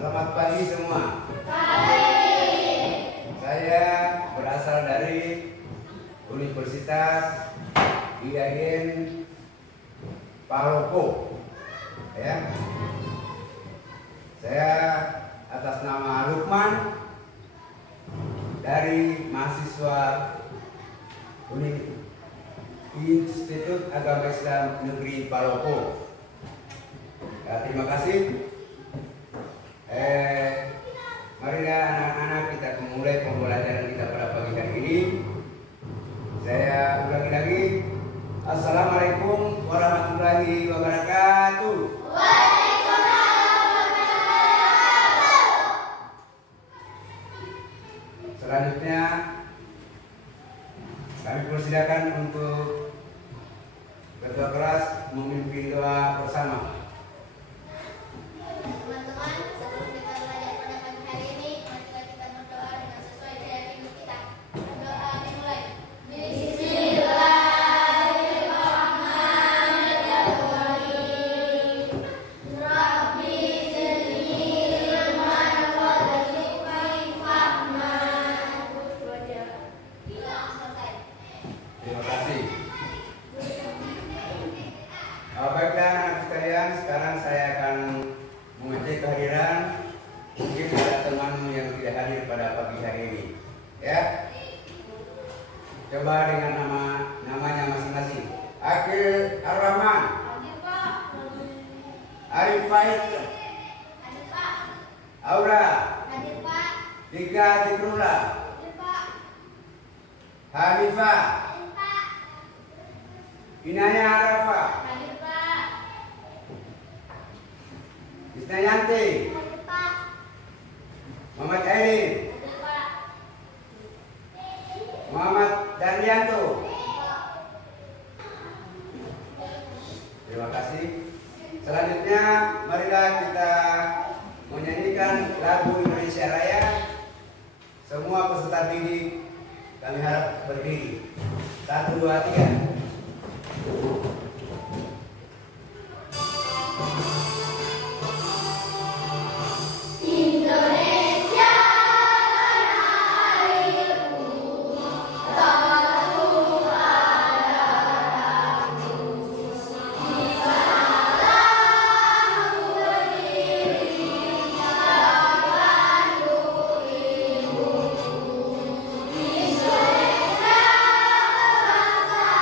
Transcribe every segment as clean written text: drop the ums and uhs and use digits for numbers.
Selamat pagi semua. Pagi. Saya berasal dari Universitas IAIN Palopo. Ya. Saya atas nama Lukman dari mahasiswa Institut Agama Islam Negeri Palopo. Ya, terima kasih. Marilah anak-anak kita memulai pembelajaran kita pada pagi hari ini. Saya ulangi lagi. Assalamualaikum warahmatullahi wabarakatuh. Waalaikumsalam warahmatullahi wabarakatuh. Selanjutnya kami persilakan untuk ketua kelas memimpin doa bersama. Teman-teman, sebelum kita belajar pada pagi hari ini, marilah kita berdoa dengan sesuai keyakinan kita. Doa dimulai. Bismillahirrahmanirrahim. Rabbi zidni ilman wa rzuqni fahman. Selesai. Terima kasih. Baiklah anak sekalian, sekarang saya akan mengecek kehadiran mungkin ada temanmu yang tidak hadir pada pagi hari ini. Ya. Coba dengan namanya masing-masing. Akil Ar-Rahman, Hadir, Pak. Arif Faid, Hadir, Pak. Aura, Hadir, Pak. Dika Zikrullah, Hadir, Pak. Hanifah, Hadir, Pak. Inaya Arafa, Hadir, Pak. Isnayanti, Hadir, Pak. Muhammad Airin, Hadir, Pak. Muhammad Daryanto. Terima kasih. Selanjutnya marilah kita menyanyikan lagu Indonesia Raya. Semua peserta didik kami harap berdiri. 1, 2, 3. Indonesia tanah airku, tanahku padamu. Di sanalah aku berdiri, harapanku ibuku. Indonesia bangsa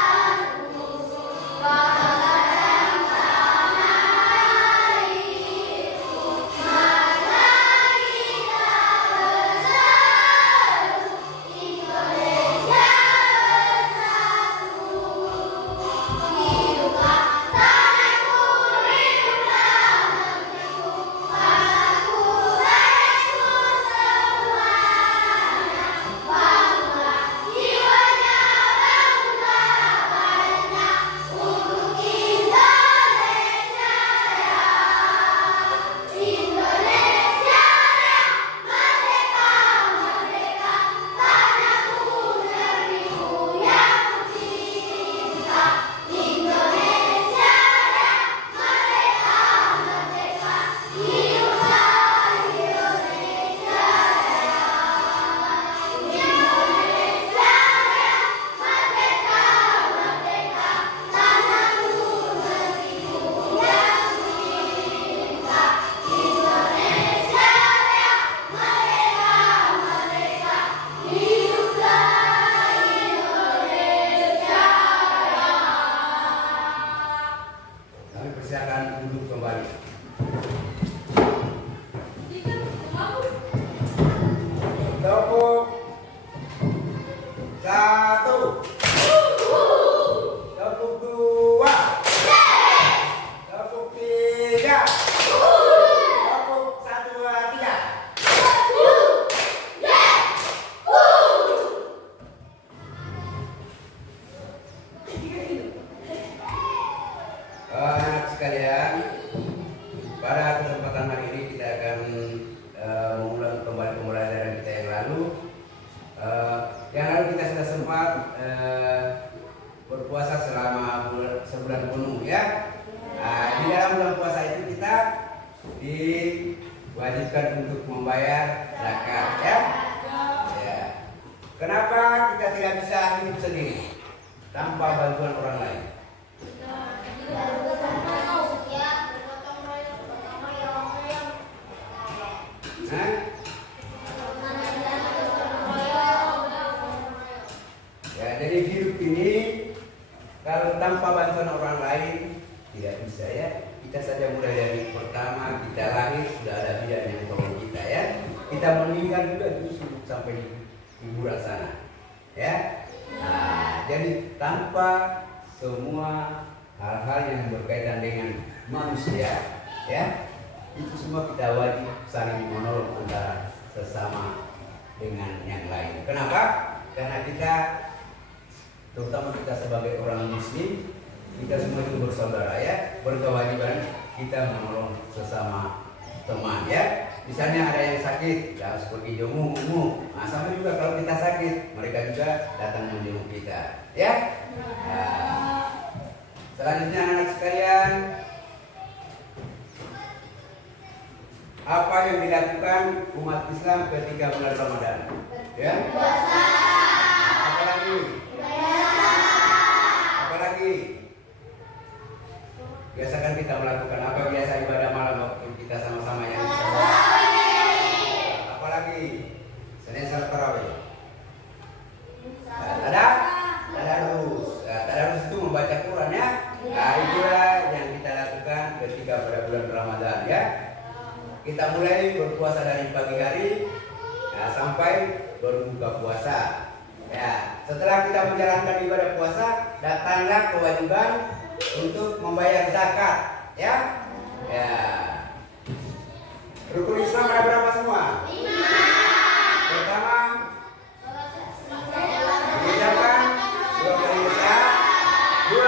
diwajibkan untuk membayar zakat, ya. Ya. Kenapa kita tidak bisa hidup sendiri tanpa bantuan orang lain? Hah? Ya, jadi hidup ini kalau tanpa bantuan orang lain tidak bisa, ya. Kita saja mulai dari pertama kita lahir sudah ada bidan yang tolong kita, ya. Kita meninggal juga justru sampai di kuburan sana, ya. Nah, jadi tanpa semua hal-hal yang berkaitan dengan manusia, ya, itu semua kita wajib saling menolong antara sesama dengan yang lain. Kenapa? Karena kita, terutama kita sebagai orang muslim, kita semua itu bersaudara, ya, berkewajiban kita menolong sesama teman, ya. Misalnya ada yang sakit, ya harus pergi jenguk. Nah, sama juga kalau kita sakit, mereka juga datang menjenguk kita, ya. Nah, selanjutnya anak sekalian, apa yang dilakukan umat Islam ketika bulan Ramadan? Ya. Puasa. Apa lagi? Apa lagi? Biasakan kita melakukan apa biasa ibadah malam waktu kita sama-sama yang apalagi Senin salat tarawih. Tadarus itu membaca Quran, ya. Nah, itulah yang kita lakukan ketika pada bulan Ramadan, ya. Kita mulai berpuasa dari pagi hari, ya, sampai berbuka puasa. Ya, setelah kita menjalankan ibadah puasa, datanglah kewajiban untuk membayar zakat, ya. Ya. Rukun Islam ada berapa semua? 5. Pertama, mengucapkan 2 kali syahadat. 2.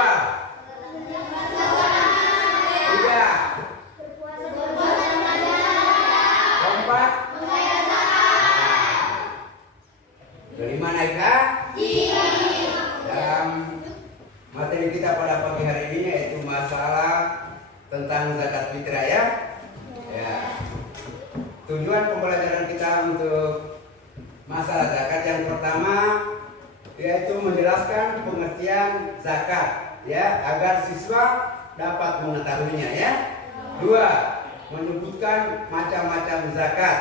3. 4. Kelima naiklah. Dalam materi kita pada pagi hari ini yaitu masalah tentang zakat fitrah, ya. Ya. Tujuan pembelajaran kita untuk masalah zakat yang pertama yaitu menjelaskan pengertian zakat, ya, agar siswa dapat mengetahuinya, ya. 2. Menyebutkan macam-macam zakat.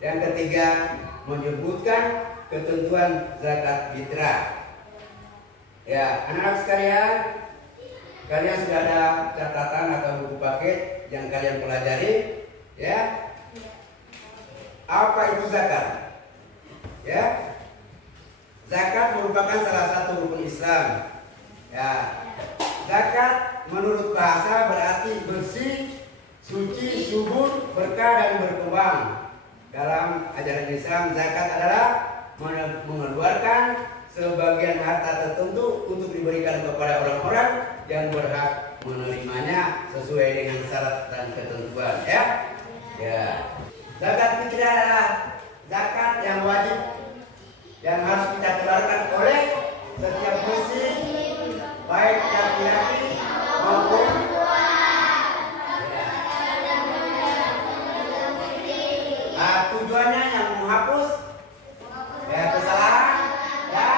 Yang ketiga, menyebutkan ketentuan zakat fitrah. Ya, anak-anak sekalian, kalian sudah ada catatan atau buku paket yang kalian pelajari, ya. Apa itu zakat? Ya, zakat merupakan salah satu rukun Islam. Ya, zakat menurut bahasa berarti bersih, suci, subur, berkah dan berkembang. Dalam ajaran Islam, zakat adalah mengeluarkan sebagian harta tertentu untuk diberikan kepada orang-orang yang berhak menerimanya sesuai dengan syarat dan ketentuan, ya. Ya. Zakat fitrah adalah zakat yang wajib yang harus kita keluarkan oleh setiap muslim, baik laki-laki maupun tujuannya yang menghapus, ya, kesalahan, ya.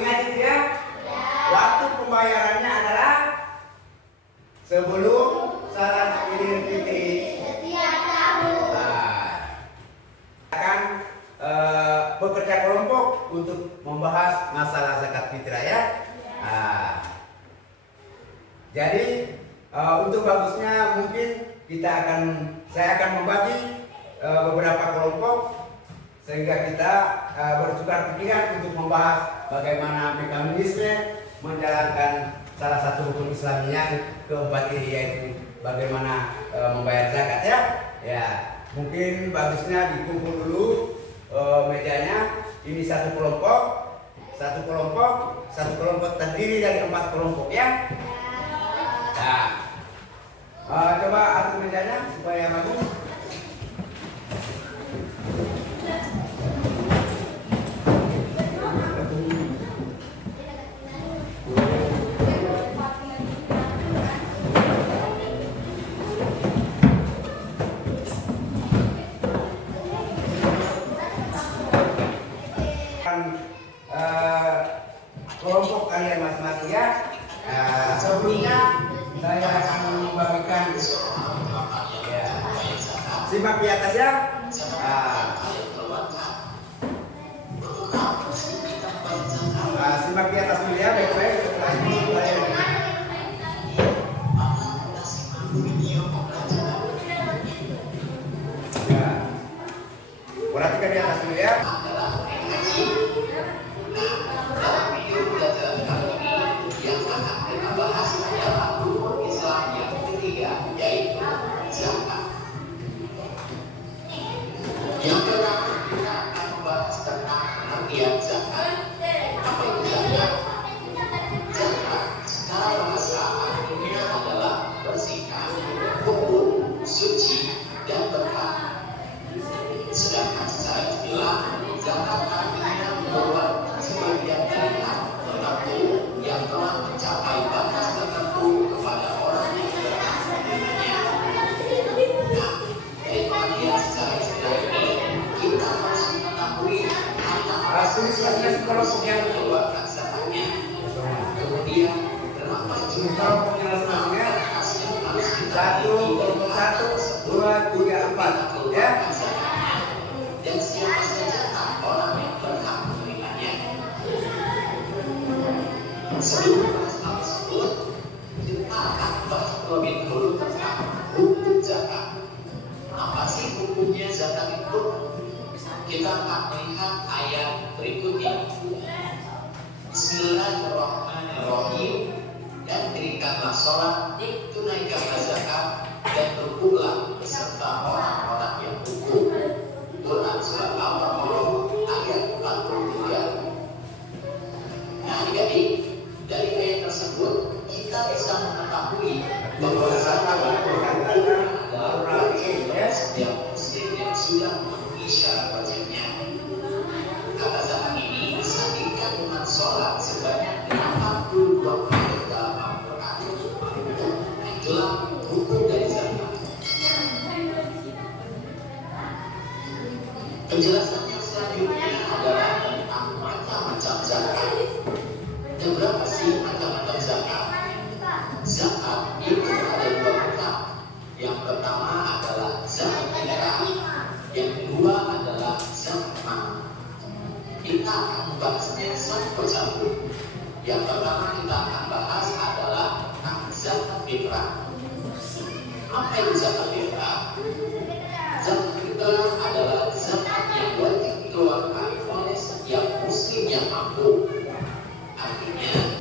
Ingat itu, ya. Waktu pembayarannya adalah sebelum salat Idul Fitri Setiap tahun. Akan bekerja kelompok untuk membahas masalah zakat fitrah, ya. Jadi untuk bagusnya mungkin saya akan membagi beberapa kelompok sehingga kita bertukar pikiran untuk membahas bagaimana mekanisme menjalankan salah satu rukun Islam yang keempat ini, yaitu bagaimana membayar zakat, ya. Ya, mungkin bagusnya dikumpul dulu mejanya. Ini satu kelompok terdiri dari 4 kelompok, ya. Nah, coba atur mejanya supaya bagus. Simak di atas ya. Simak di atas dulu ya, baik-baik. Setelah itu perhatikan di atas dulu ya. Yang pertama kita akan membahas tentang pengertian zakat. Apa itu zakat? Zakat secara bahasa artinya adalah bersihkan, kudus, suci, dan berkah. Sedangkan secara istilah, zakat artinya mengeluarkan sebagian dari harta tertentu yang telah mencapai batas tertentu kepada orang yang berhak menerimanya. Nah, dari pengertian secara istilah ini, kita harus mengetahui Tulis kelompok yang mengeluarkan zakatnya. Kemudian berapa jumlah kelompok yang selanjutnya. yang harus kita Satu, kelompok 1, 2, 3, 4 ya. dan siapa saja orang yang berhak menerimanya. Sebelum bahas hal tersebut, kita akan bahas terlebih dahulu tentang hukum zakat. Apa sih hukumnya zakat itu? Kita akan melihat ayat berikutnya. Bismillahirrahmanirrahim. Dan dirikanlah sholat, tunaikanlah zakat, dan rukuklah beserta orang-orang yang rukuk. Quran surat Al-Baqarah ayat 43. Nah, adik-adik, dari ayat tersebut kita bisa mengetahui bahwa zakat adalah setiap muslim yang sudah memenuhi syarat wajibnya. Kata zakat ini disandingkan dengan sholat sebanyak 82 kali dalam Al-Quran. Nah, itulah hukum dari zakat. Penjelasan yang selanjutnya adalah tentang macam-macam zakat. Ada berapa sih macam-macam zakat? Zakat itu ada dua macam. Yang pertama adalah zakat fitrah, yang kedua adalah zakat mal. Kita akan membahasnya satu persatu. Yang pertama kita akan bahas adalah tentang zakat fitrah. Apa itu zakat fitrah? Zakat fitrah adalah zakat yang wajib dikeluarkan oleh setiap muslim yang mampu. Artinya,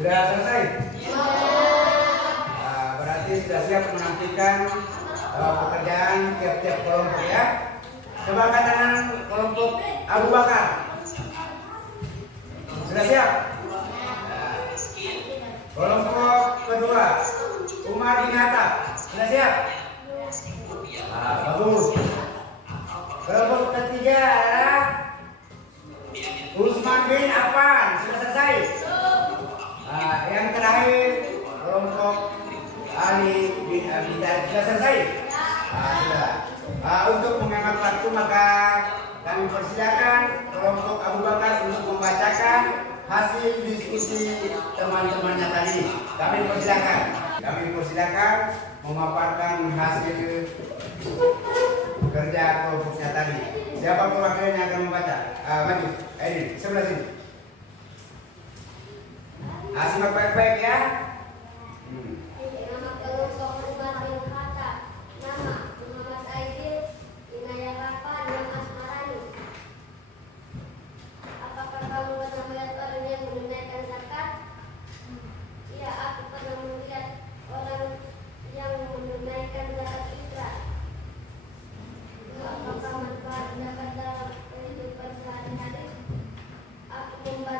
Sudah selesai? Berarti sudah siap menantikan pekerjaan tiap-tiap kelompok ya. Coba angkat tangan kelompok Abu Bakar. Sudah siap? Kelompok kedua Umar bin Khattab. Sudah siap? Bagus. Kelompok ketiga adalah Utsman bin Affan. Sudah selesai? Yang terakhir kelompok Ali bin Abi Thalib. Sudah selesai? Sudah. Untuk menghemat waktu maka kami persilakan kelompok Abu Bakar untuk membacakan hasil diskusi teman-temannya tadi. Kami persilakan memaparkan hasil kerja kelompoknya tadi. Siapa perwakilan yang akan membaca? Maju, ini sebelah sini. Simak baik-baik ya. Nama kelompok Umar bin Khattab. Nama Muhammad Aidil, Inayah Rafan, dan Asmarani. Apakah kamu pernah melihat orang yang menunaikan zakat? Iya, aku pernah melihat orang yang menunaikan zakat fitrah. Apakah manfaat zakat dalam kehidupan sehari-hari? Aku membaca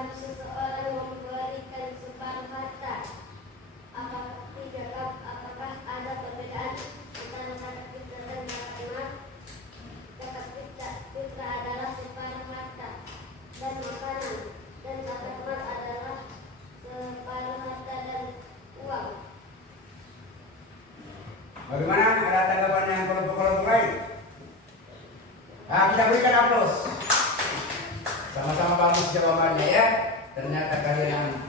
sama-sama bagus jawabannya ya. Ternyata kalian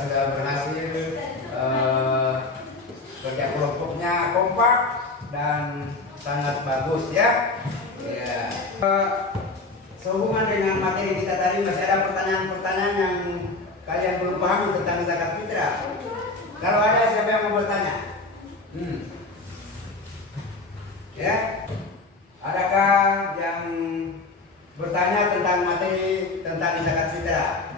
sudah berhasil, kerja kelompoknya kompak dan sangat bagus ya. Ya. Sehubungan dengan materi kita tadi, masih ada pertanyaan-pertanyaan yang kalian belum pahami tentang zakat fitrah. Kalau ada, siapa yang mau bertanya? Ya, adakah yang bertanya tentang materi tentang zakat fitrah?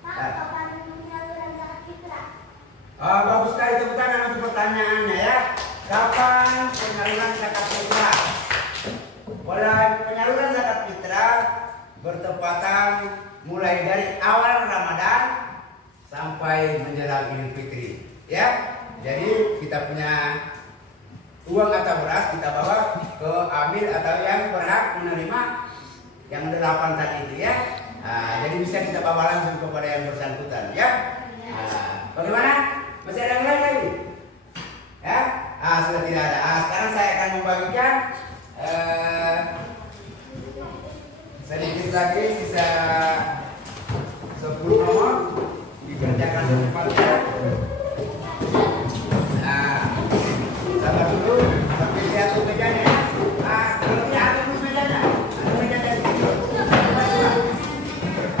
Kapan penyaluran zakat fitrah? Bagus sekali, tepuk tangan untuk pertanyaannya ya. Kapan penyaluran zakat fitrah? Penyaluran zakat fitrah bertepatan mulai dari awal Ramadan sampai menjelang Idul Fitri ya. Jadi kita punya uang atau beras, kita bawa ke amil atau yang berhak menerima yang 8 tadi itu ya. Jadi bisa kita bawa langsung kepada yang bersangkutan ya. Bagaimana? Masih ada yang lain lagi? Ya? Sudah tidak ada. Sekarang saya akan membagikan sedikit lagi, sisa 10 nomor dikerjakan secepatnya. Sabar dulu sampai diatur mejanya. Kalau tidak atur mejanya, atur mejanya di situ.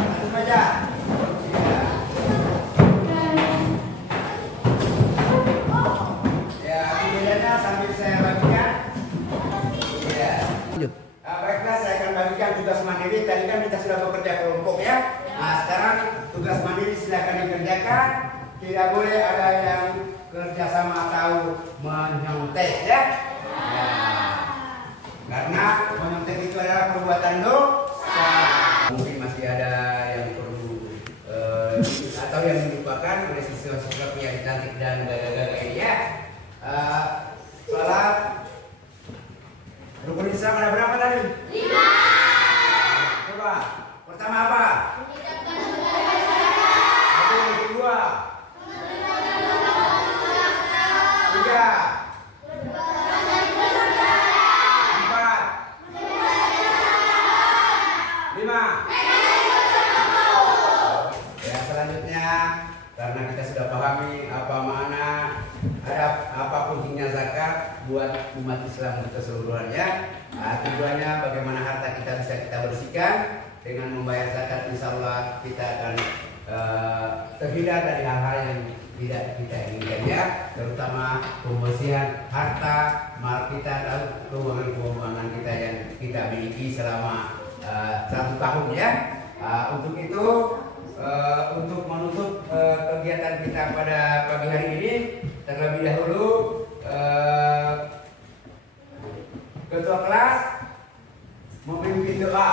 Atur meja. Ya, atur mejanya sambil saya bagikan. Ya. Baiklah, saya akan bagikan tugas mandiri. Tadi kan kita sudah bekerja kelompok ya. Sekarang tugas mandiri silakan dikerjakan. Tidak boleh ada yang kerjasama atau menyontek ya. Karena menyontek itu adalah perbuatan dosa. Mungkin masih ada yang perlu atau yang dilupakan oleh siswa-siswa yang cantik dan gagah-gagah ini ya. Salat rukun Islam ada berapa tadi? 5. Coba. Pertama apa? Yang kedua. 3. 4. 5. Ya, selanjutnya karena kita sudah pahami apa makna, ada apa pentingnya zakat buat umat Islam keseluruhannya. Tujuannya bagaimana harta kita bisa kita bersihkan dengan membayar zakat. Insya Allah kita akan terhindar dari hal-hal yang tidak kita inginkan ya, terutama pembersihan harta mal kita dan keuangan kita yang kita miliki selama 1 tahun ya. Untuk itu, untuk menutup kegiatan kita pada pagi hari ini, terlebih dahulu ketua kelas memimpin doa.